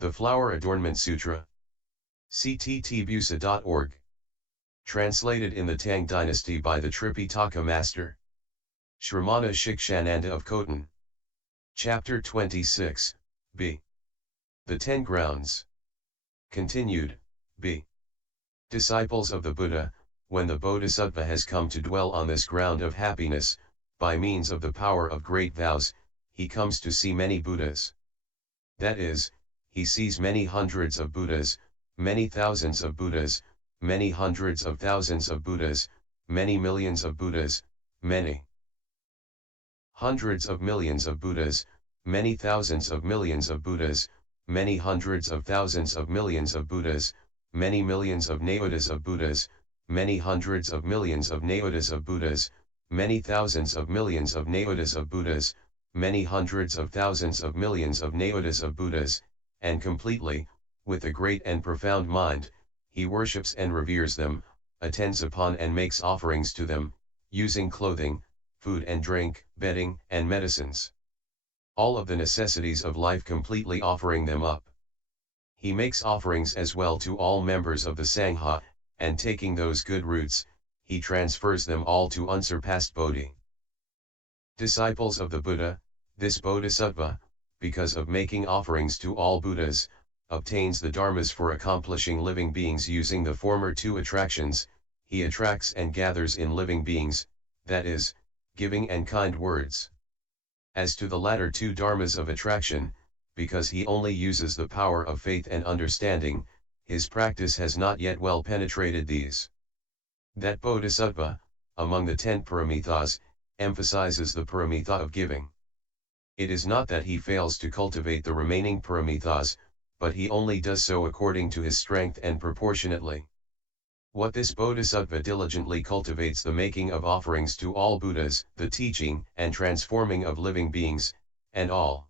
The Flower Adornment Sutra. cttbusa.org. Translated in the Tang Dynasty by the Tripitaka Master Shramana Shikshananda of Khotan. Chapter 26, b. The 10 Grounds. Continued, b. Disciples of the Buddha, when the Bodhisattva has come to dwell on this ground of happiness, by means of the power of great vows, he comes to see many Buddhas. That is, he sees many hundreds of Buddhas, many thousands of Buddhas, many hundreds of thousands of Buddhas, many millions of Buddhas, many hundreds of millions of Buddhas, many thousands of millions of Buddhas, many hundreds of thousands of millions of Buddhas, many millions of naodas of Buddhas, many hundreds of millions of naodas of Buddhas, many thousands of millions of naodas of Buddhas, many hundreds of thousands of millions of naodas of Buddhas, and completely, with a great and profound mind, he worships and reveres them, attends upon and makes offerings to them, using clothing, food and drink, bedding and medicines. All of the necessities of life completely offering them up. He makes offerings as well to all members of the Sangha, and taking those good roots, he transfers them all to unsurpassed Bodhi. Disciples of the Buddha, this Bodhisattva, because of making offerings to all Buddhas, obtains the dharmas for accomplishing living beings using the former two attractions. He attracts and gathers in living beings, that is, giving and kind words. As to the latter two dharmas of attraction, because he only uses the power of faith and understanding, his practice has not yet well penetrated these. That Bodhisattva, among the 10 paramithas, emphasizes the paramitha of giving. It is not that he fails to cultivate the remaining paramithas, but he only does so according to his strength and proportionately. What this Bodhisattva diligently cultivates the making of offerings to all Buddhas, the teaching and transforming of living beings, and all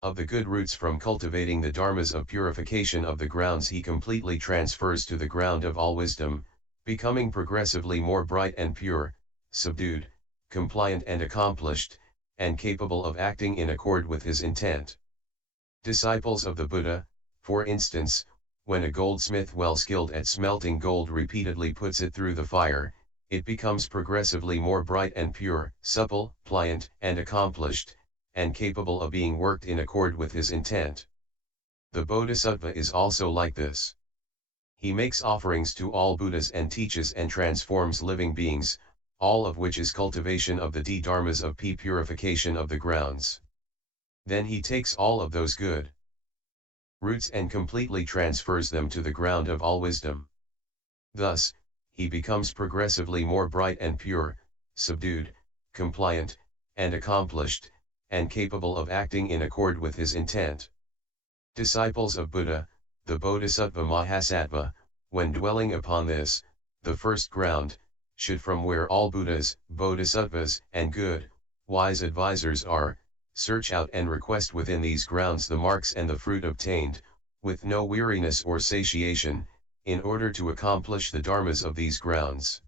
of the good roots from cultivating the dharmas of purification of the grounds he completely transfers to the ground of all wisdom, becoming progressively more bright and pure, subdued, compliant and accomplished, and capable of acting in accord with his intent. Disciples of the Buddha, for instance, when a goldsmith well skilled at smelting gold repeatedly puts it through the fire, it becomes progressively more bright and pure, supple, pliant and accomplished, and capable of being worked in accord with his intent. The Bodhisattva is also like this. He makes offerings to all Buddhas and teaches and transforms living beings, all of which is cultivation of the dharmas of purification of the grounds. Then he takes all of those good roots and completely transfers them to the ground of all wisdom. Thus, he becomes progressively more bright and pure, subdued, compliant, and accomplished, and capable of acting in accord with his intent. Disciples of Buddha, the Bodhisattva Mahasattva, when dwelling upon this, the first ground, should from where all Buddhas, Bodhisattvas, and good, wise advisors are, search out and request within these grounds the marks and the fruit obtained, with no weariness or satiation, in order to accomplish the dharmas of these grounds.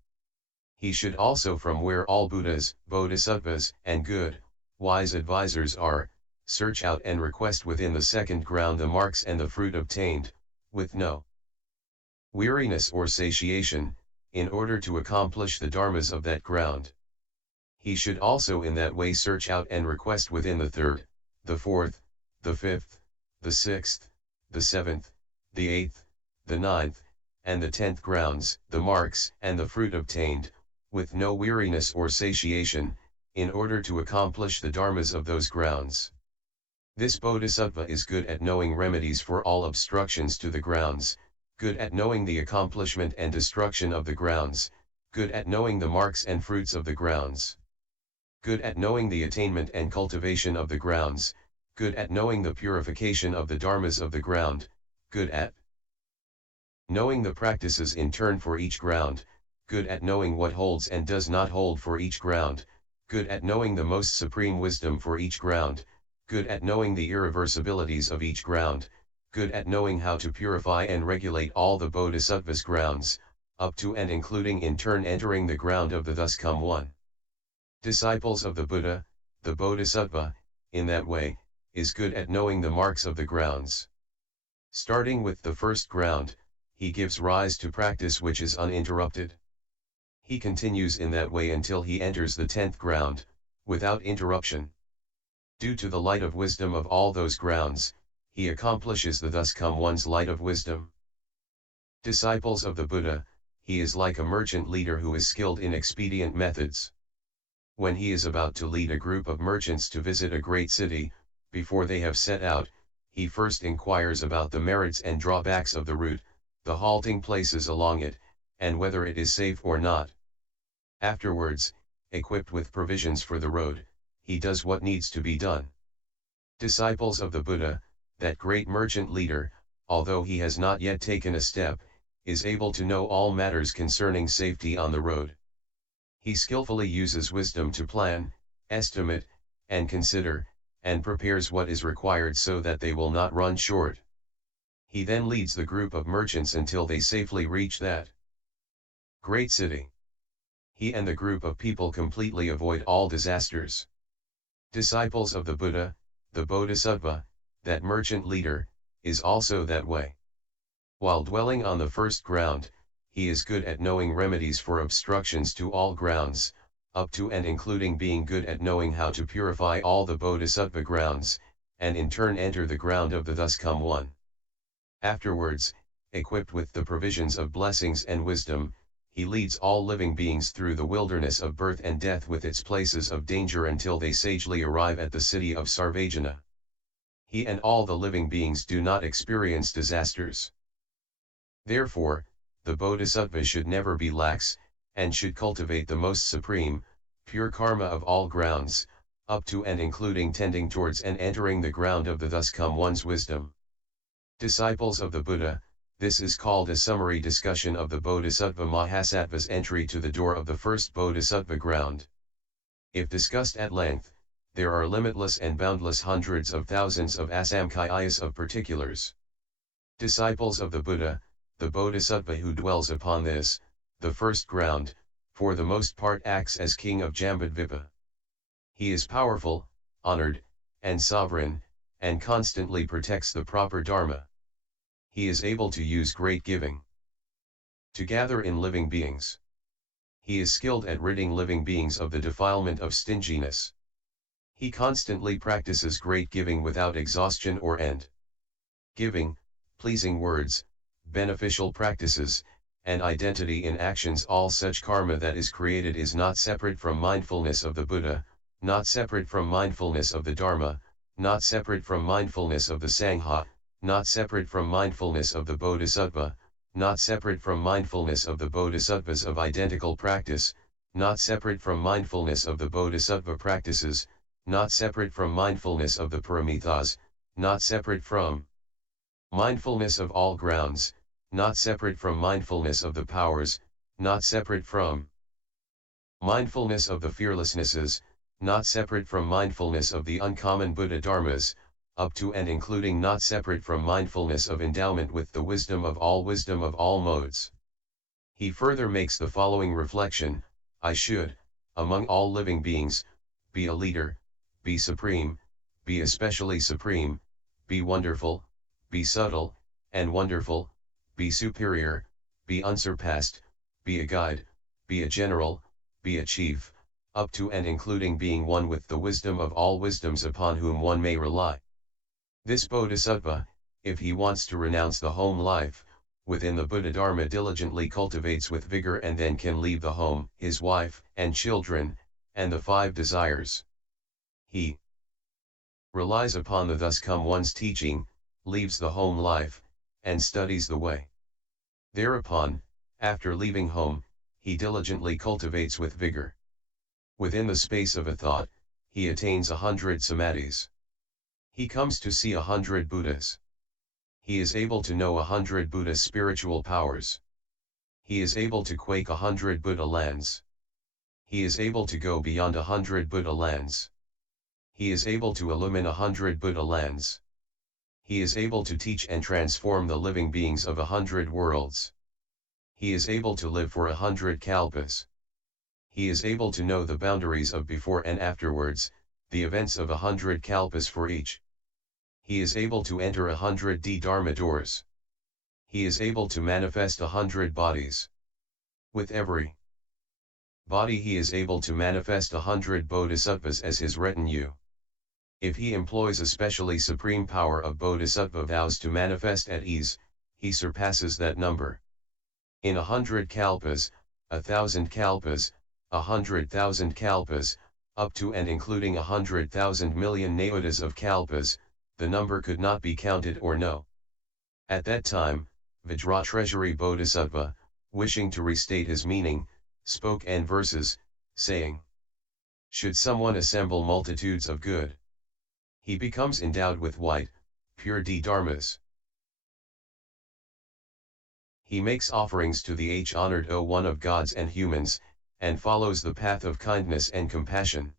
He should also from where all Buddhas, Bodhisattvas, and good, wise advisors are, search out and request within the second ground the marks and the fruit obtained, with no weariness or satiation, in order to accomplish the dharmas of that ground. He should also in that way search out and request within the third, the fourth, the fifth, the sixth, the seventh, the eighth, the ninth, and the 10th grounds, the marks and the fruit obtained, with no weariness or satiation, in order to accomplish the dharmas of those grounds. This Bodhisattva is good at knowing remedies for all obstructions to the grounds, good at knowing the accomplishment and destruction of the grounds, good at knowing the marks and fruits of the grounds, good at knowing the attainment and cultivation of the grounds, good at knowing the purification of the dharmas of the ground, good at knowing the practices in turn for each ground, good at knowing what holds and does not hold for each ground, good at knowing the most supreme wisdom for each ground, good at knowing the irreversibilities of each ground, good at knowing how to purify and regulate all the Bodhisattva's grounds, up to and including in turn entering the ground of the thus come one. Disciples of the Buddha, the Bodhisattva, in that way, is good at knowing the marks of the grounds. Starting with the first ground, he gives rise to practice which is uninterrupted. He continues in that way until he enters the 10th ground, without interruption. Due to the light of wisdom of all those grounds, he accomplishes the thus come one's light of wisdom. Disciples of the Buddha, he is like a merchant leader who is skilled in expedient methods. When he is about to lead a group of merchants to visit a great city, before they have set out, he first inquires about the merits and drawbacks of the route, the halting places along it, and whether it is safe or not. Afterwards, equipped with provisions for the road, he does what needs to be done. Disciples of the Buddha, that great merchant leader, although he has not yet taken a step, is able to know all matters concerning safety on the road. He skillfully uses wisdom to plan, estimate, and consider, and prepares what is required so that they will not run short. He then leads the group of merchants until they safely reach that great city. He and the group of people completely avoid all disasters. Disciples of the Buddha, the Bodhisattva, that merchant leader, is also that way. While dwelling on the first ground, he is good at knowing remedies for obstructions to all grounds, up to and including being good at knowing how to purify all the Bodhisattva grounds, and in turn enter the ground of the thus come one. Afterwards, equipped with the provisions of blessings and wisdom, he leads all living beings through the wilderness of birth and death with its places of danger until they sagely arrive at the city of Sarvajana. He and all the living beings do not experience disasters. Therefore, the Bodhisattva should never be lax, and should cultivate the most supreme, pure karma of all grounds, up to and including tending towards and entering the ground of the thus come one's wisdom. Disciples of the Buddha, this is called a summary discussion of the Bodhisattva Mahasattva's entry to the door of the first Bodhisattva ground. If discussed at length, there are limitless and boundless hundreds of thousands of asamkhya's of particulars. Disciples of the Buddha, the Bodhisattva who dwells upon this, the first ground, for the most part acts as king of Jambudvipa. He is powerful, honored, and sovereign, and constantly protects the proper Dharma. He is able to use great giving to gather in living beings. He is skilled at ridding living beings of the defilement of stinginess. He constantly practices great giving without exhaustion or end. Giving, pleasing words, beneficial practices, and identity in actions, all such karma that is created is not separate from mindfulness of the Buddha, not separate from mindfulness of the Dharma, not separate from mindfulness of the Sangha, not separate from mindfulness of the Bodhisattva, not separate from mindfulness of the Bodhisattvas of identical practice, not separate from mindfulness of the Bodhisattva practices, not separate from mindfulness of the Paramithas, not separate from mindfulness of all grounds, not separate from mindfulness of the powers, not separate from mindfulness of the fearlessnesses, not separate from mindfulness of the uncommon Buddhadharmas, up to and including not separate from mindfulness of endowment with the wisdom of all modes. He further makes the following reflection: I should, among all living beings, be a leader, be supreme, be especially supreme, be wonderful, be subtle, and wonderful, be superior, be unsurpassed, be a guide, be a general, be a chief, up to and including being one with the wisdom of all wisdoms upon whom one may rely. This Bodhisattva, if he wants to renounce the home life, within the Buddhadharma diligently cultivates with vigor and then can leave the home, his wife, and children, and the 5 desires. He relies upon the thus come one's teaching, leaves the home life, and studies the way. Thereupon, after leaving home, he diligently cultivates with vigor. Within the space of a thought, he attains 100 samadhis. He comes to see 100 Buddhas. He is able to know 100 Buddha's spiritual powers. He is able to quake 100 Buddha lands. He is able to go beyond 100 Buddha lands. He is able to illumine 100 Buddha lands. He is able to teach and transform the living beings of 100 worlds. He is able to live for 100 kalpas. He is able to know the boundaries of before and afterwards, the events of 100 kalpas for each. He is able to enter 100 Dharma doors. He is able to manifest 100 bodies. With every body he is able to manifest 100 bodhisattvas as his retinue. If he employs a specially supreme power of bodhisattva vows to manifest at ease, he surpasses that number. In 100 kalpas, 1,000 kalpas, 100,000 kalpas, up to and including 100,000 million nayotas of kalpas, the number could not be counted or know. At that time, Vajra Treasury Bodhisattva, wishing to restate his meaning, spoke n verses, saying, should someone assemble multitudes of good, he becomes endowed with white, pure dharmas. He makes offerings to the honored O1 of gods and humans, and follows the path of kindness and compassion.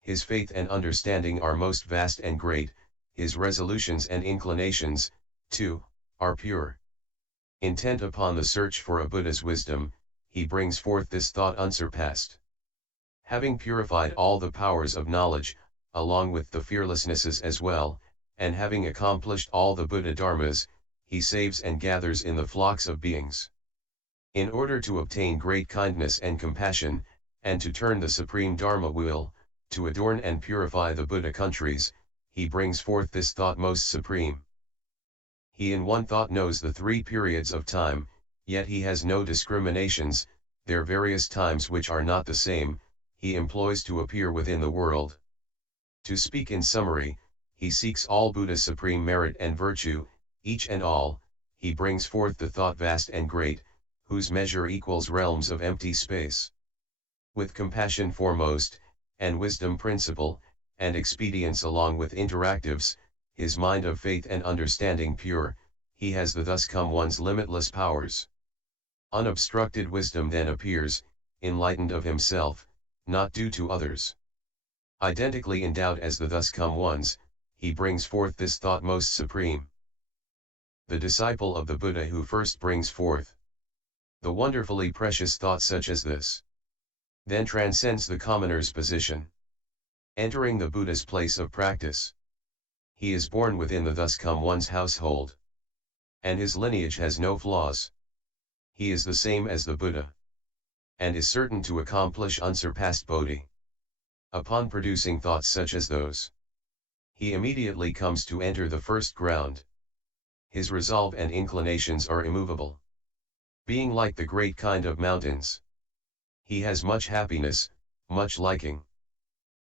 His faith and understanding are most vast and great, his resolutions and inclinations, too, are pure. Intent upon the search for a Buddha's wisdom, he brings forth this thought unsurpassed. Having purified all the powers of knowledge, along with the fearlessnesses as well, and having accomplished all the Buddhadharmas, he saves and gathers in the flocks of beings. In order to obtain great kindness and compassion, and to turn the supreme Dharma wheel, to adorn and purify the Buddha countries, he brings forth this thought most supreme. He in one thought knows the 3 periods of time, yet he has no discriminations, their various times which are not the same, he employs to appear within the world. To speak in summary, he seeks all Buddha's supreme merit and virtue, each and all, he brings forth the thought vast and great, whose measure equals realms of empty space. With compassion foremost, and wisdom principle, and expedience along with interactives, his mind of faith and understanding pure, he has the thus come one's limitless powers. Unobstructed wisdom then appears, enlightened of himself, not due to others. Identically endowed as the thus come ones, he brings forth this thought most supreme. The disciple of the Buddha who first brings forth the wonderfully precious thought such as this, then transcends the commoner's position. Entering the Buddha's place of practice, he is born within the thus come one's household, and his lineage has no flaws. He is the same as the Buddha, and is certain to accomplish unsurpassed Bodhi. Upon producing thoughts such as those, he immediately comes to enter the first ground. His resolve and inclinations are immovable. Being like the great kind of mountains, he has much happiness, much liking,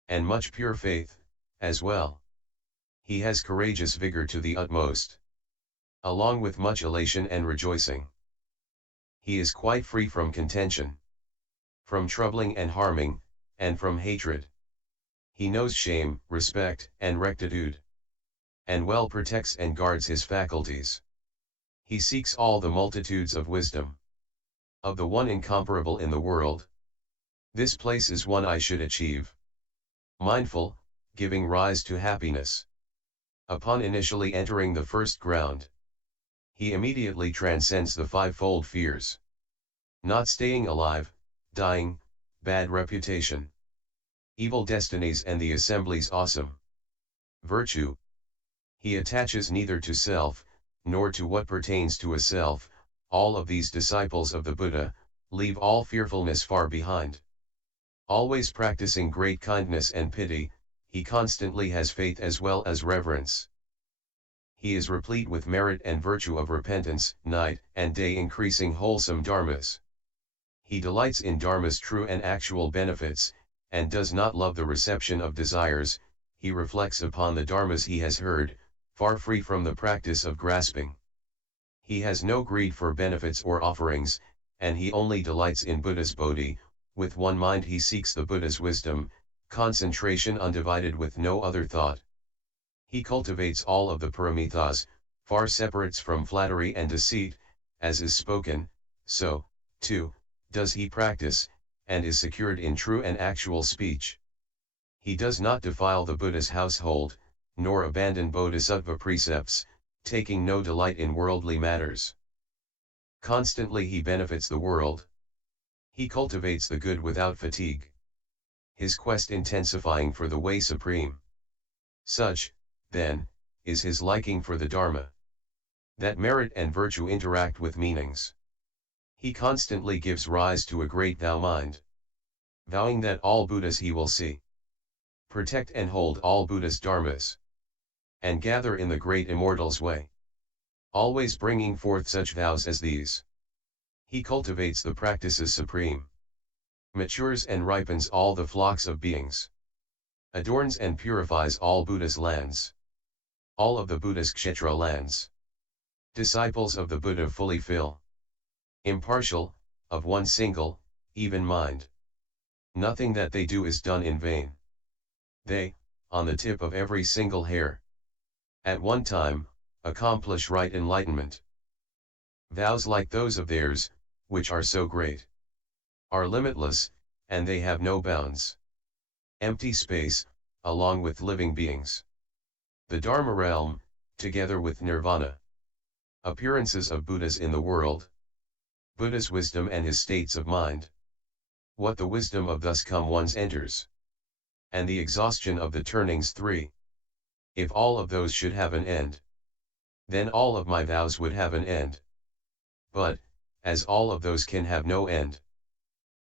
and much pure faith, as well. He has courageous vigor to the utmost, along with much elation and rejoicing. He is quite free from contention, from troubling and harming, and from hatred. He knows shame, respect, and rectitude, and well protects and guards his faculties. He seeks all the multitudes of wisdom, of the one incomparable in the world. This place is one I should achieve. Mindful, giving rise to happiness. Upon initially entering the first ground, he immediately transcends the 5-fold fears. Not staying alive, dying, bad reputation, evil destinies and the assembly's awesome virtue. He attaches neither to self, nor to what pertains to a self. All of these disciples of the Buddha, leave all fearfulness far behind. Always practicing great kindness and pity, he constantly has faith as well as reverence. He is replete with merit and virtue of repentance, night and day increasing wholesome dharmas. He delights in dharma's true and actual benefits, and does not love the reception of desires. He reflects upon the dharmas he has heard, far free from the practice of grasping. He has no greed for benefits or offerings, and he only delights in Buddha's Bodhi. With one mind he seeks the Buddha's wisdom, concentration undivided with no other thought. He cultivates all of the paramithas, far separates from flattery and deceit, as is spoken, so, too, does he practice, and is secured in true and actual speech. He does not defile the Buddha's household, nor abandon bodhisattva precepts, taking no delight in worldly matters. Constantly he benefits the world. He cultivates the good without fatigue, his quest intensifying for the way supreme. Such, then, is his liking for the Dharma. That merit and virtue interact with meanings. He constantly gives rise to a great vow mind, vowing that all Buddhas he will see, protect and hold all Buddha's dharmas, and gather in the great immortal's way. Always bringing forth such vows as these, he cultivates the practices supreme, matures and ripens all the flocks of beings, adorns and purifies all Buddha's lands, all of the Buddha's kshetra lands. Disciples of the Buddha fully fill, impartial, of one single, even mind. Nothing that they do is done in vain. They, on the tip of every single hair, at one time, accomplish right enlightenment. Vows like those of theirs, which are so great, are limitless, and they have no bounds. Empty space, along with living beings. The Dharma realm, together with nirvana. Appearances of Buddhas in the world. Buddha's wisdom and his states of mind. What the wisdom of thus come ones enters. And the exhaustion of the turnings 3. If all of those should have an end, then all of my vows would have an end. But, as all of those can have no end,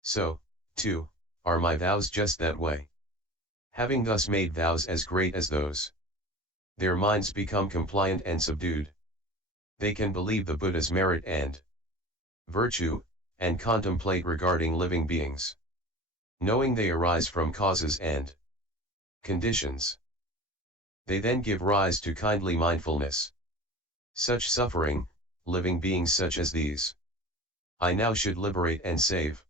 so, too, are my vows just that way. Having thus made vows as great as those, their minds become compliant and subdued. They can believe the Buddha's merit and virtue, and contemplate regarding living beings, knowing they arise from causes and conditions. They then give rise to kindly mindfulness. Such suffering, living beings such as these, I now should liberate and save.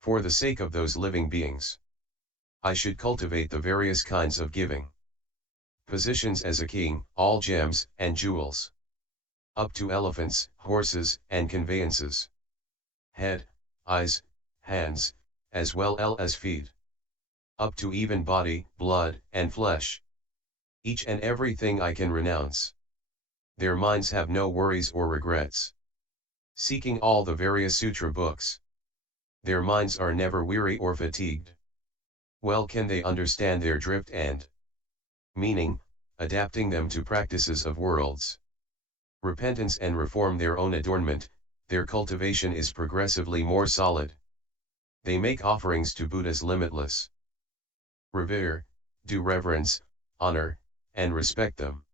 For the sake of those living beings, I should cultivate the various kinds of giving. Positions as a king, all gems and jewels, up to elephants, horses, and conveyances. Head, eyes, hands, as well as feet. Up to even body, blood, and flesh. Each and everything I can renounce. Their minds have no worries or regrets. Seeking all the various sutra books, their minds are never weary or fatigued. Well can they understand their drift and meaning, adapting them to practices of worlds. Repentance and reform their own adornment, their cultivation is progressively more solid. They make offerings to Buddhas limitless. Revere, do reverence, honor, and respect them.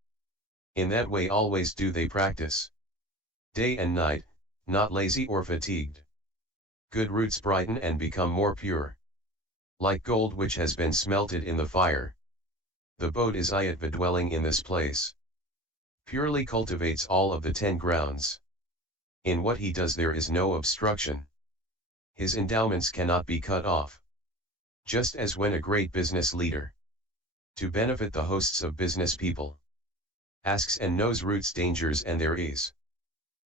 In that way always do they practice. Day and night, not lazy or fatigued. Good roots brighten and become more pure. Like gold which has been smelted in the fire. The Bodhisattva dwelling in this place purely cultivates all of the 10 grounds. In what he does there is no obstruction. His endowments cannot be cut off. Just as when a great business leader, to benefit the hosts of business people, asks and knows routes, dangers and their ease,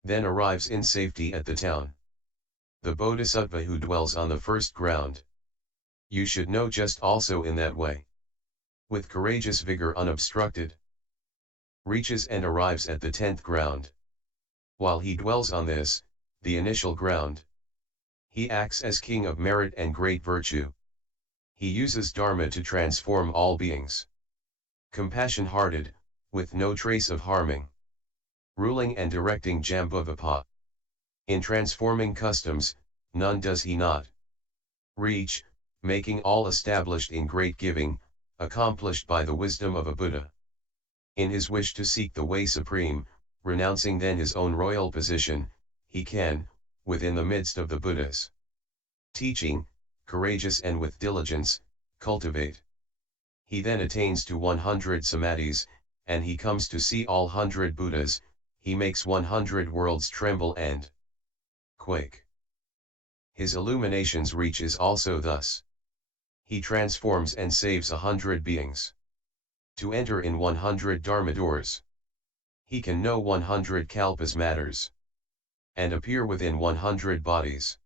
then arrives in safety at the town. The Bodhisattva who dwells on the first ground, you should know just also in that way, with courageous vigor unobstructed, reaches and arrives at the 10th ground. While he dwells on this, the initial ground, he acts as king of merit and great virtue. He uses Dharma to transform all beings. Compassion-hearted, with no trace of harming. Ruling and directing Jambuvapa. In transforming customs, none does he not reach, making all established in great giving, accomplished by the wisdom of a Buddha. In his wish to seek the way supreme, renouncing then his own royal position, he can, within the midst of the Buddhas, teaching, courageous and with diligence, cultivate. He then attains to 100 samadhis, and he comes to see all 100 Buddhas, he makes 100 worlds tremble and quake. His illuminations reaches also thus. He transforms and saves 100 beings. To enter in 100 Dharma doors. He can know 100 kalpas matters. And appear within 100 bodies.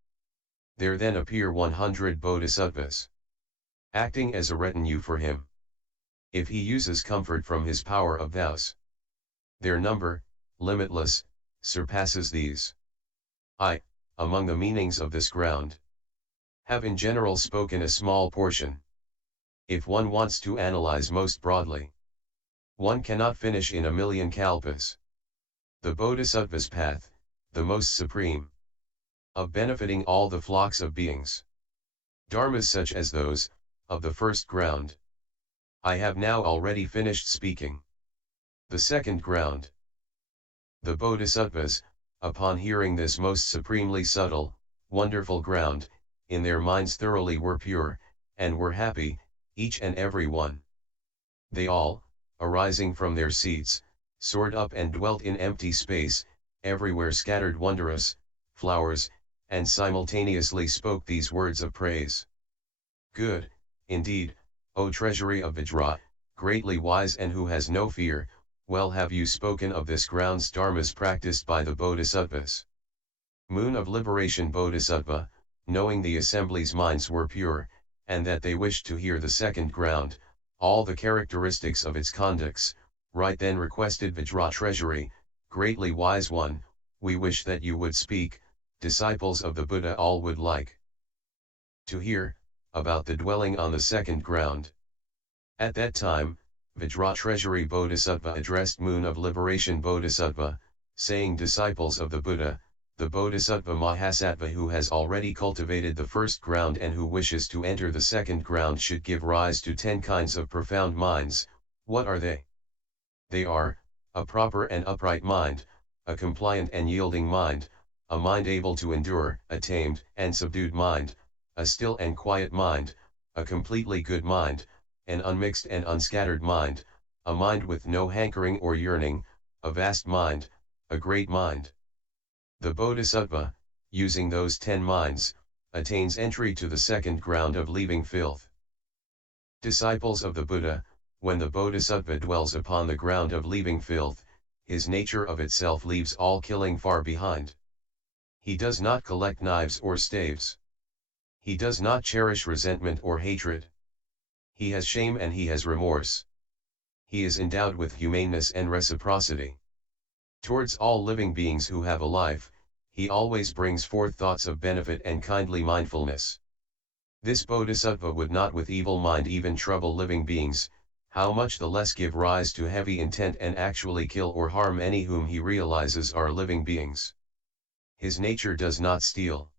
There then appear 100 bodhisattvas, acting as a retinue for him. If he uses comfort from his power of vows, their number, limitless, surpasses these. I, among the meanings of this ground, have in general spoken a small portion. If one wants to analyze most broadly, One cannot finish in a million kalpas. The Bodhisattva's path, the most supreme, of benefiting all the flocks of beings. Dharmas such as those, of the first ground. I have now already finished speaking. The second ground. The Bodhisattvas, upon hearing this most supremely subtle, wonderful ground, in their minds thoroughly were pure, and were happy, each and every one. They all, arising from their seats, soared up and dwelt in empty space, everywhere scattered wondrous flowers, and simultaneously spoke these words of praise. Good, indeed, O treasury of Vajra, greatly wise and who has no fear, well have you spoken of this ground's dharmas practiced by the Bodhisattvas. Moon of liberation Bodhisattva, knowing the assembly's minds were pure, and that they wished to hear the second ground, all the characteristics of its conducts, right then requested Vajra treasury, greatly wise one, we wish that you would speak, disciples of the Buddha all would like to hear, about the dwelling on the second ground. At that time, Vajra treasury Bodhisattva addressed Moon of liberation Bodhisattva, saying disciples of the Buddha, the Bodhisattva Mahasattva who has already cultivated the first ground and who wishes to enter the second ground should give rise to 10 kinds of profound minds. What are they? They are, a proper and upright mind, a compliant and yielding mind, a mind able to endure, a tamed and subdued mind, a still and quiet mind, a completely good mind, an unmixed and unscattered mind, a mind with no hankering or yearning, a vast mind, a great mind. The Bodhisattva, using those 10 minds, attains entry to the second ground of leaving filth. Disciples of the Buddha, when the Bodhisattva dwells upon the ground of leaving filth, his nature of itself leaves all killing far behind. He does not collect knives or staves. He does not cherish resentment or hatred. He has shame and he has remorse. He is endowed with humaneness and reciprocity. Towards all living beings who have a life, he always brings forth thoughts of benefit and kindly mindfulness. This Bodhisattva would not with evil mind even trouble living beings, how much the less give rise to heavy intent and actually kill or harm any whom he realizes are living beings. His nature does not steal.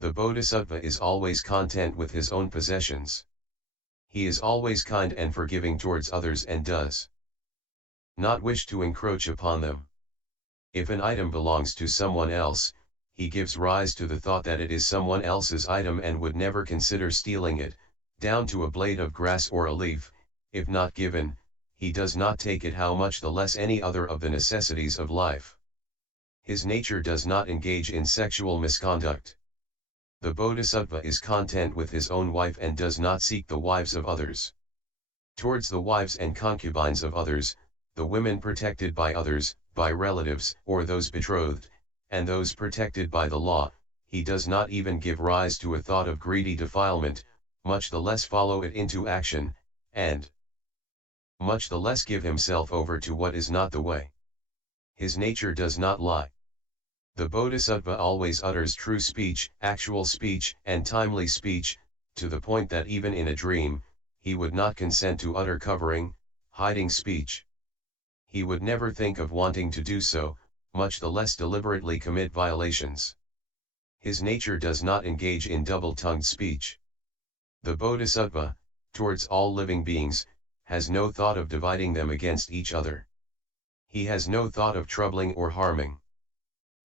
The Bodhisattva is always content with his own possessions. He is always kind and forgiving towards others and does not wish to encroach upon them. If an item belongs to someone else, he gives rise to the thought that it is someone else's item and would never consider stealing it, down to a blade of grass or a leaf. If not given, he does not take it, how much the less any other of the necessities of life. His nature does not engage in sexual misconduct. The Bodhisattva is content with his own wife and does not seek the wives of others. Towards the wives and concubines of others, the women protected by others, by relatives or those betrothed, and those protected by the law, he does not even give rise to a thought of greedy defilement, much the less follow it into action, and much the less give himself over to what is not the way. His nature does not lie. The Bodhisattva always utters true speech, actual speech, and timely speech, to the point that even in a dream, he would not consent to utter covering, hiding speech. He would never think of wanting to do so, much the less deliberately commit violations. His nature does not engage in double-tongued speech. The Bodhisattva, towards all living beings, has no thought of dividing them against each other. He has no thought of troubling or harming.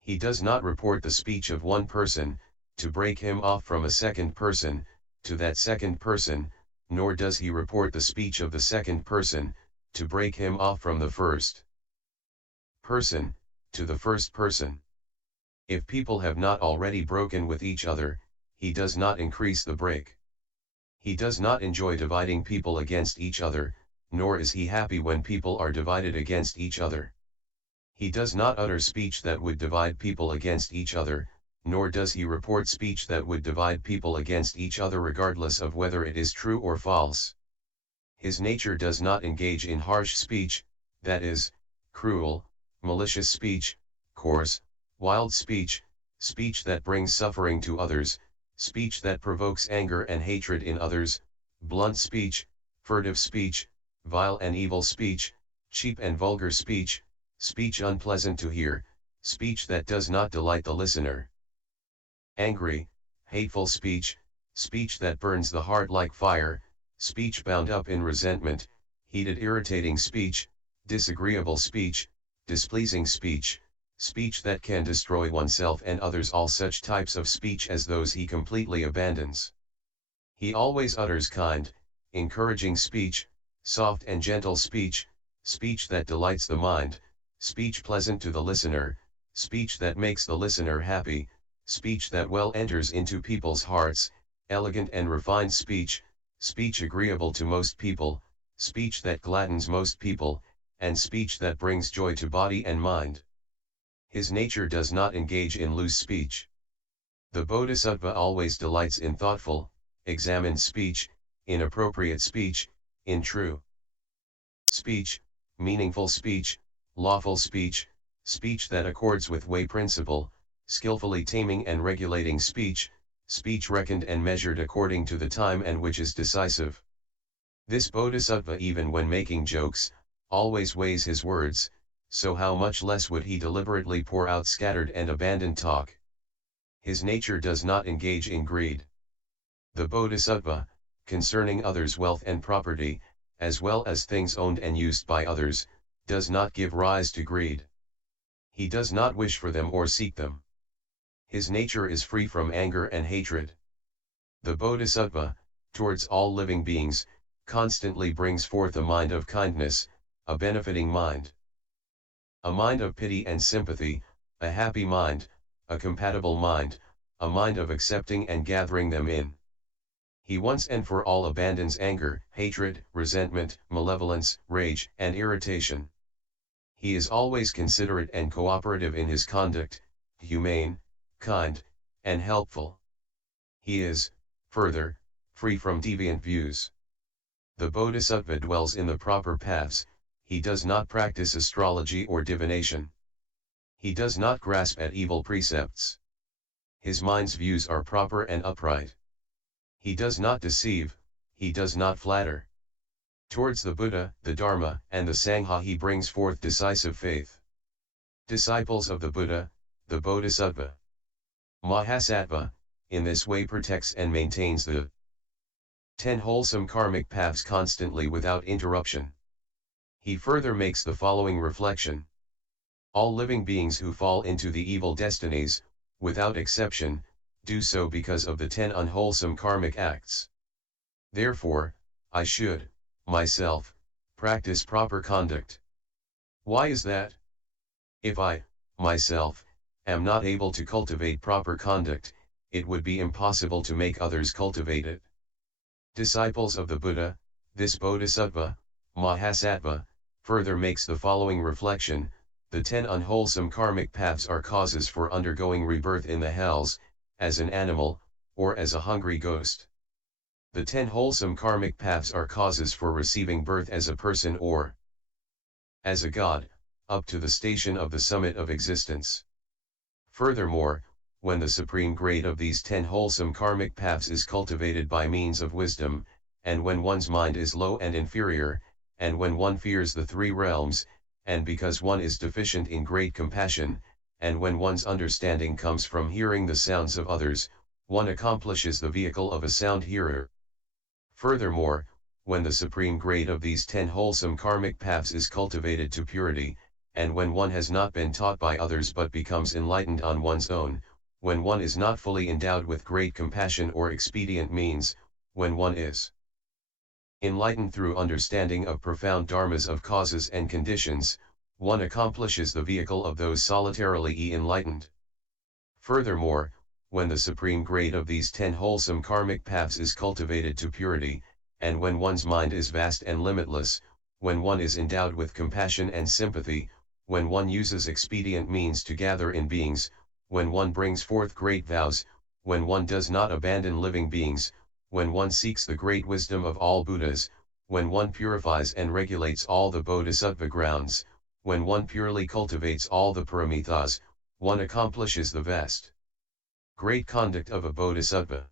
He does not report the speech of one person, to break him off from a second person, to that second person, nor does he report the speech of the second person, to break him off from the first person, to the first person. If people have not already broken with each other, he does not increase the break. He does not enjoy dividing people against each other, nor is he happy when people are divided against each other. He does not utter speech that would divide people against each other, nor does he report speech that would divide people against each other regardless of whether it is true or false. His nature does not engage in harsh speech, that is, cruel, malicious speech, coarse, wild speech, speech that brings suffering to others, speech that provokes anger and hatred in others, blunt speech, furtive speech, vile and evil speech, cheap and vulgar speech, speech unpleasant to hear, speech that does not delight the listener. Angry, hateful speech, speech that burns the heart like fire, speech bound up in resentment, heated irritating speech, disagreeable speech, displeasing speech, speech that can destroy oneself and others, all such types of speech as those he completely abandons. He always utters kind, encouraging speech, soft and gentle speech, speech that delights the mind, speech pleasant to the listener, speech that makes the listener happy, speech that well enters into people's hearts, elegant and refined speech, speech agreeable to most people, speech that gladdens most people, and speech that brings joy to body and mind. His nature does not engage in loose speech. The Bodhisattva always delights in thoughtful, examined speech, in appropriate speech, in true speech, meaningful speech, lawful speech, speech that accords with way principle, skillfully taming and regulating speech, speech reckoned and measured according to the time and which is decisive. This Bodhisattva, even when making jokes, always weighs his words, so how much less would he deliberately pour out scattered and abandoned talk. His nature does not engage in greed. The Bodhisattva, concerning others' wealth and property, as well as things owned and used by others, does not give rise to greed. He does not wish for them or seek them. His nature is free from anger and hatred. The Bodhisattva, towards all living beings, constantly brings forth a mind of kindness, a benefiting mind. A mind of pity and sympathy, a happy mind, a compatible mind, a mind of accepting and gathering them in. He once and for all abandons anger, hatred, resentment, malevolence, rage, and irritation. He is always considerate and cooperative in his conduct, humane, kind, and helpful. He is, further, free from deviant views. The Bodhisattva dwells in the proper paths. He does not practice astrology or divination. He does not grasp at evil precepts. His mind's views are proper and upright. He does not deceive, he does not flatter. Towards the Buddha, the Dharma, and the Sangha he brings forth decisive faith. Disciples of the Buddha, the Bodhisattva Mahasattva, in this way protects and maintains the 10 wholesome karmic paths constantly without interruption. He further makes the following reflection. All living beings who fall into the evil destinies, without exception, do so because of the 10 unwholesome karmic acts. Therefore, I should, myself, practice proper conduct. Why is that? If I, myself, am not able to cultivate proper conduct, it would be impossible to make others cultivate it. Disciples of the Buddha, this Bodhisattva, Mahasattva, further makes the following reflection. The 10 unwholesome karmic paths are causes for undergoing rebirth in the hells, as an animal, or as a hungry ghost. The 10 wholesome karmic paths are causes for receiving birth as a person or as a god, up to the station of the summit of existence. Furthermore, when the supreme grade of these 10 wholesome karmic paths is cultivated by means of wisdom, and when one's mind is low and inferior, and when one fears the 3 realms, and because one is deficient in great compassion, and when one's understanding comes from hearing the sounds of others, one accomplishes the vehicle of a sound hearer. Furthermore, when the supreme grade of these 10 wholesome karmic paths is cultivated to purity, and when one has not been taught by others but becomes enlightened on one's own, when one is not fully endowed with great compassion or expedient means, when one is enlightened through understanding of profound dharmas of causes and conditions, one accomplishes the vehicle of those solitarily enlightened. Furthermore, when the supreme grade of these 10 wholesome karmic paths is cultivated to purity, and when one's mind is vast and limitless, when one is endowed with compassion and sympathy, when one uses expedient means to gather in beings, when one brings forth great vows, when one does not abandon living beings, when one seeks the great wisdom of all Buddhas, when one purifies and regulates all the Bodhisattva grounds, when one purely cultivates all the paramithas, one accomplishes the vast great conduct of a Bodhisattva.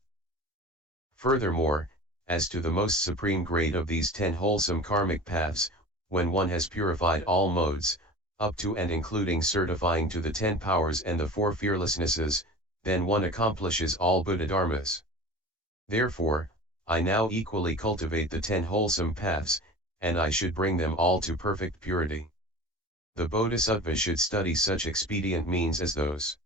Furthermore, as to the most supreme grade of these 10 wholesome karmic paths, when one has purified all modes, up to and including certifying to the 10 powers and the 4 fearlessnesses, then one accomplishes all Buddhadharmas. Therefore, I now equally cultivate the 10 wholesome paths, and I should bring them all to perfect purity. The Bodhisattva should study such expedient means as those.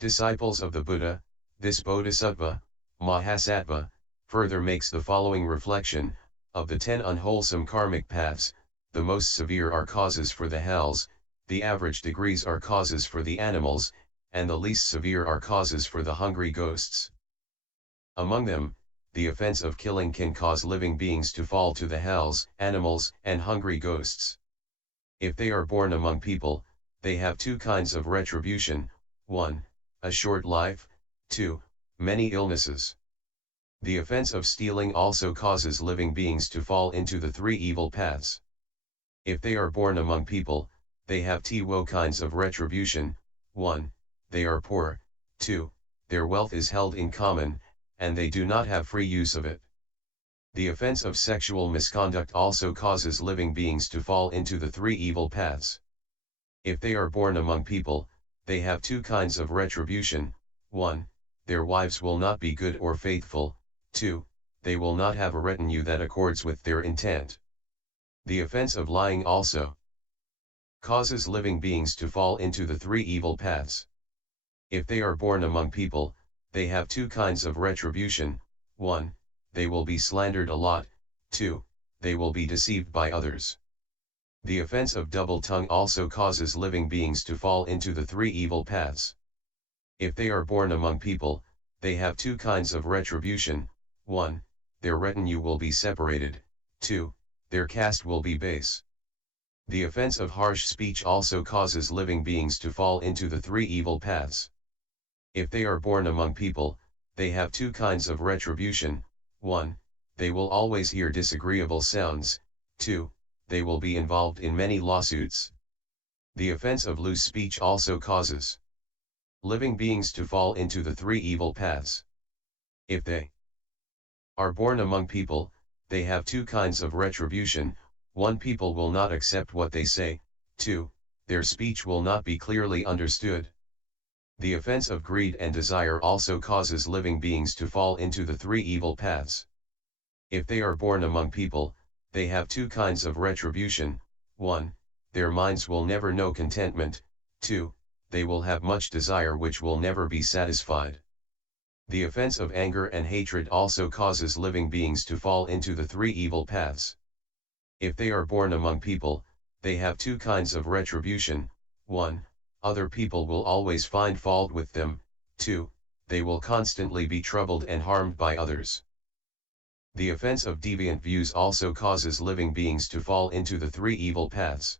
Disciples of the Buddha, this Bodhisattva, Mahasattva, further makes the following reflection: of the 10 unwholesome karmic paths, the most severe are causes for the hells, the average degrees are causes for the animals, and the least severe are causes for the hungry ghosts. Among them, the offense of killing can cause living beings to fall to the hells, animals, and hungry ghosts. If they are born among people, they have 2 kinds of retribution: 1. A short life, 2. Many illnesses. The offense of stealing also causes living beings to fall into the 3 evil paths. If they are born among people, they have 2 kinds of retribution: 1. They are poor, 2. Their wealth is held in common, and they do not have free use of it. The offense of sexual misconduct also causes living beings to fall into the 3 evil paths. If they are born among people, they have 2 kinds of retribution: 1. Their wives will not be good or faithful, 2. They will not have a retinue that accords with their intent. The offense of lying also causes living beings to fall into the 3 evil paths. If they are born among people, they have 2 kinds of retribution: 1. They will be slandered a lot, 2. They will be deceived by others. The offense of double tongue also causes living beings to fall into the 3 evil paths. If they are born among people, they have 2 kinds of retribution: 1. Their retinue will be separated, 2. Their caste will be base. The offense of harsh speech also causes living beings to fall into the 3 evil paths. If they are born among people, they have 2 kinds of retribution: 1. They will always hear disagreeable sounds, 2. They will be involved in many lawsuits. The offense of loose speech also causes living beings to fall into the 3 evil paths. If they are born among people, they have 2 kinds of retribution: 1. People will not accept what they say, 2. Their speech will not be clearly understood. The offense of greed and desire also causes living beings to fall into the 3 evil paths. If they are born among people, they have 2 kinds of retribution: 1. Their minds will never know contentment, 2. They will have much desire which will never be satisfied. The offense of anger and hatred also causes living beings to fall into the 3 evil paths. If they are born among people, they have 2 kinds of retribution: 1. Other people will always find fault with them, 2. They will constantly be troubled and harmed by others. The offense of deviant views also causes living beings to fall into the 3 evil paths.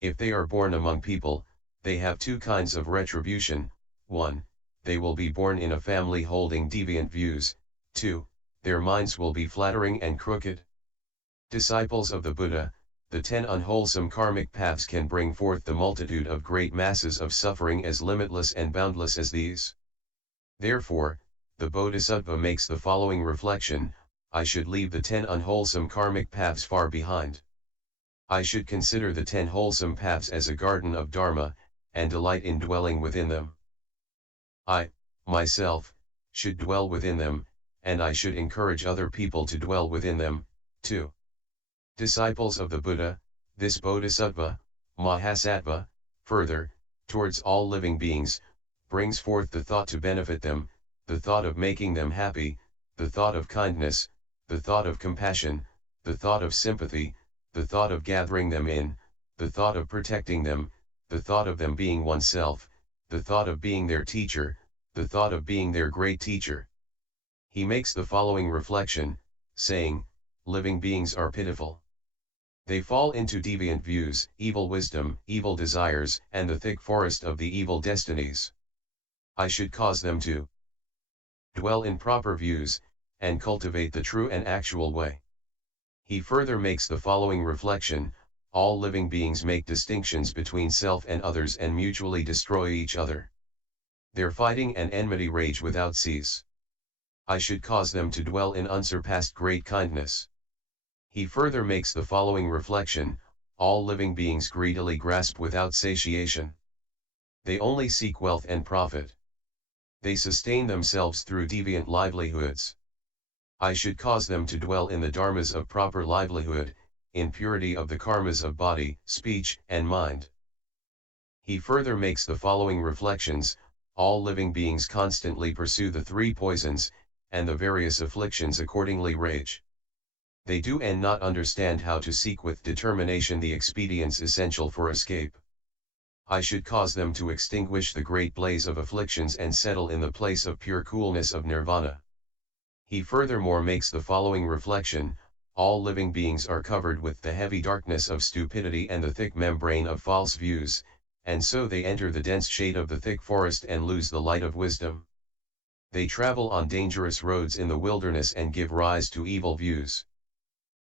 If they are born among people, they have 2 kinds of retribution: 1. They will be born in a family holding deviant views, 2. Their minds will be flattering and crooked. Disciples of the Buddha, the 10 unwholesome karmic paths can bring forth the multitude of great masses of suffering as limitless and boundless as these. Therefore, the Bodhisattva makes the following reflection: I should leave the 10 unwholesome karmic paths far behind. I should consider the 10 wholesome paths as a garden of Dharma, and delight in dwelling within them. I, myself, should dwell within them, and I should encourage other people to dwell within them, too. Disciples of the Buddha, this Bodhisattva, Mahasattva, further, towards all living beings, brings forth the thought to benefit them, the thought of making them happy, the thought of kindness, the thought of compassion, the thought of sympathy, the thought of gathering them in, the thought of protecting them, the thought of them being oneself, the thought of being their teacher, the thought of being their great teacher. He makes the following reflection, saying, living beings are pitiful. They fall into deviant views, evil wisdom, evil desires, and the thick forest of the evil destinies. I should cause them to dwell in proper views, and cultivate the true and actual way. He further makes the following reflection: all living beings make distinctions between self and others and mutually destroy each other. Their fighting and enmity rage without cease. I should cause them to dwell in unsurpassed great kindness. He further makes the following reflection: all living beings greedily grasp without satiation. They only seek wealth and profit. They sustain themselves through deviant livelihoods. I should cause them to dwell in the dharmas of proper livelihood, in purity of the karmas of body, speech, and mind. He further makes the following reflections: all living beings constantly pursue the three poisons, and the various afflictions accordingly rage. They do and not understand how to seek with determination the expedients essential for escape. I should cause them to extinguish the great blaze of afflictions and settle in the place of pure coolness of nirvana. He furthermore makes the following reflection: all living beings are covered with the heavy darkness of stupidity and the thick membrane of false views, and so they enter the dense shade of the thick forest and lose the light of wisdom. They travel on dangerous roads in the wilderness and give rise to evil views.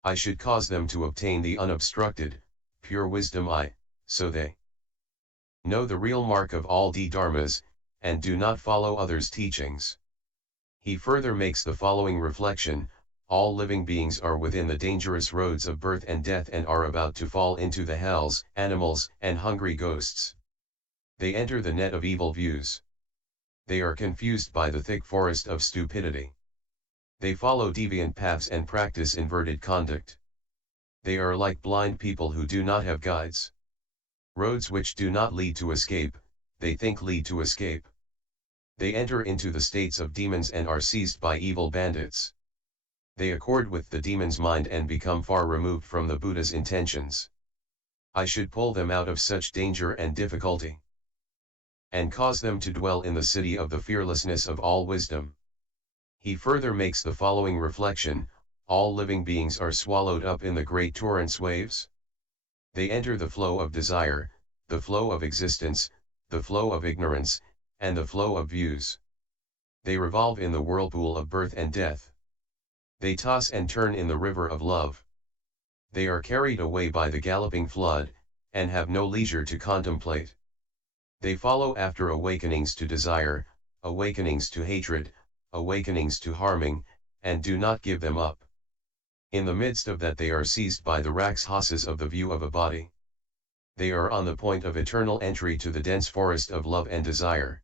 I should cause them to obtain the unobstructed, pure wisdom so they know the real mark of all dharmas, and do not follow others' teachings. He further makes the following reflection: all living beings are within the dangerous roads of birth and death and are about to fall into the hells, animals, and hungry ghosts. They enter the net of evil views. They are confused by the thick forest of stupidity. They follow deviant paths and practice inverted conduct. They are like blind people who do not have guides. Roads which do not lead to escape, they think lead to escape. They enter into the states of demons and are seized by evil bandits. They accord with the demon's mind and become far removed from the Buddha's intentions. I should pull them out of such danger and difficulty, and cause them to dwell in the city of the fearlessness of all wisdom. He further makes the following reflection: all living beings are swallowed up in the great torrent's waves. They enter the flow of desire, the flow of existence, the flow of ignorance, and the flow of views. They revolve in the whirlpool of birth and death. They toss and turn in the river of love. They are carried away by the galloping flood, and have no leisure to contemplate. They follow after awakenings to desire, awakenings to hatred, awakenings to harming, and do not give them up. In the midst of that they are seized by the rakshasas of the view of a body. They are on the point of eternal entry to the dense forest of love and desire.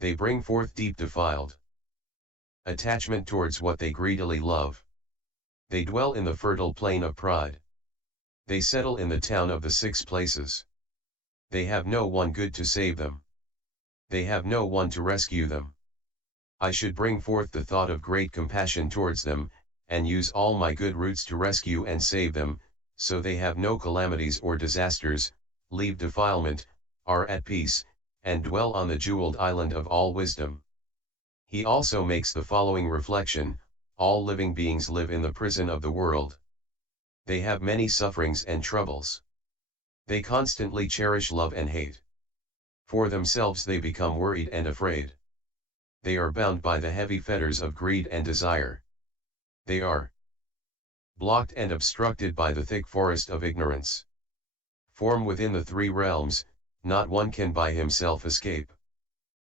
They bring forth deep defiled attachment towards what they greedily love. They dwell in the fertile plain of pride. They settle in the town of the 6 places. They have no one good to save them. They have no one to rescue them. I should bring forth the thought of great compassion towards them, and use all my good roots to rescue and save them, so they have no calamities or disasters, leave defilement, are at peace, and dwell on the jeweled island of all wisdom. He also makes the following reflection: all living beings live in the prison of the world. They have many sufferings and troubles. They constantly cherish love and hate. For themselves they become worried and afraid. They are bound by the heavy fetters of greed and desire. They are blocked and obstructed by the thick forest of ignorance. Form within the 3 realms, not one can by himself escape.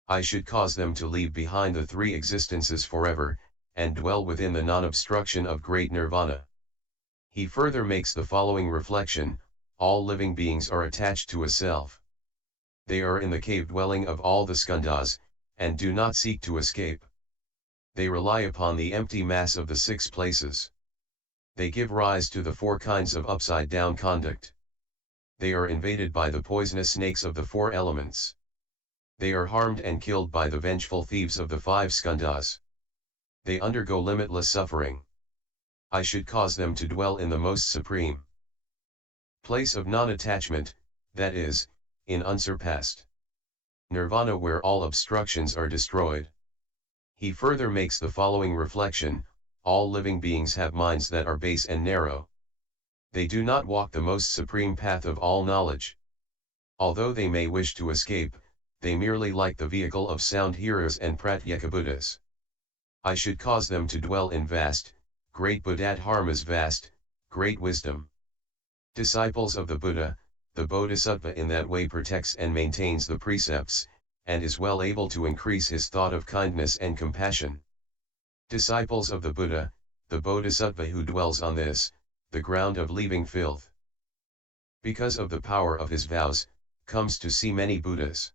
I should cause them to leave behind the 3 existences forever, and dwell within the non-obstruction of great nirvana. He further makes the following reflection: all living beings are attached to a self. They are in the cave dwelling of all the skandhas, and do not seek to escape. They rely upon the empty mass of the 6 places. They give rise to the 4 kinds of upside-down conduct. They are invaded by the poisonous snakes of the 4 elements. They are harmed and killed by the vengeful thieves of the 5 skandhas. They undergo limitless suffering. I should cause them to dwell in the most supreme place of non-attachment, that is, in unsurpassed nirvana where all obstructions are destroyed. He further makes the following reflection: all living beings have minds that are base and narrow. They do not walk the most supreme path of all knowledge. Although they may wish to escape, they merely like the vehicle of sound hearers and pratyekabuddhas. I should cause them to dwell in vast, great Buddhadharma's vast, great wisdom. Disciples of the Buddha, the Bodhisattva in that way protects and maintains the precepts, and is well able to increase his thought of kindness and compassion. Disciples of the Buddha, the Bodhisattva who dwells on this, the ground of leaving filth. Because of the power of his vows, comes to see many Buddhas.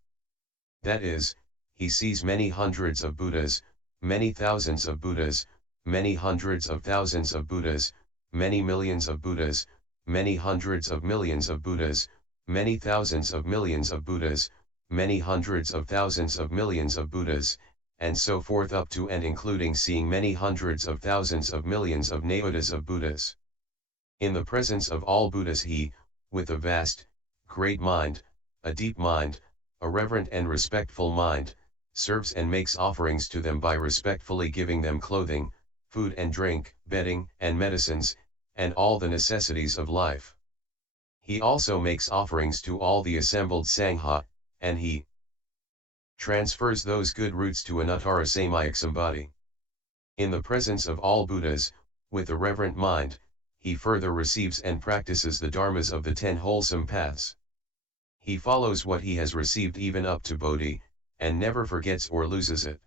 That is, he sees many hundreds of Buddhas, many thousands of Buddhas, many hundreds of thousands of Buddhas, many millions of Buddhas, many hundreds of millions of Buddhas, many thousands of millions of Buddhas, many hundreds of thousands of millions of Buddhas, and so forth up to and including seeing many hundreds of thousands of millions of naodas of Buddhas. In the presence of all Buddhas he, with a vast, great mind, a deep mind, a reverent and respectful mind, serves and makes offerings to them by respectfully giving them clothing, food and drink, bedding and medicines, and all the necessities of life. He also makes offerings to all the assembled Sangha, and he transfers those good roots to Anuttara Samyaksambhati. In the presence of all Buddhas, with a reverent mind, he further receives and practices the dharmas of the 10 wholesome paths. He follows what he has received even up to Bodhi, and never forgets or loses it.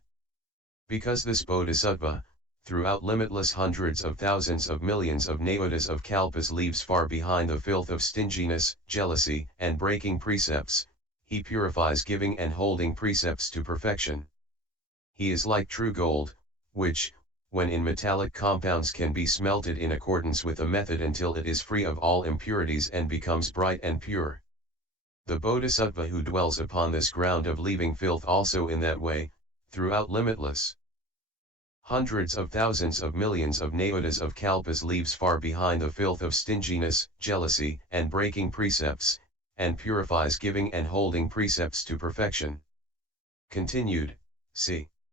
Because this Bodhisattva, throughout limitless hundreds of thousands of millions of naodas of kalpas leaves far behind the filth of stinginess, jealousy, and breaking precepts, he purifies giving and holding precepts to perfection. He is like true gold, which, when in metallic compounds can be smelted in accordance with a method until it is free of all impurities and becomes bright and pure. The Bodhisattva who dwells upon this ground of leaving filth also in that way, throughout limitless hundreds of thousands of millions of naodas of kalpas leaves far behind the filth of stinginess, jealousy, and breaking precepts, and purifies giving and holding precepts to perfection. Continued, c.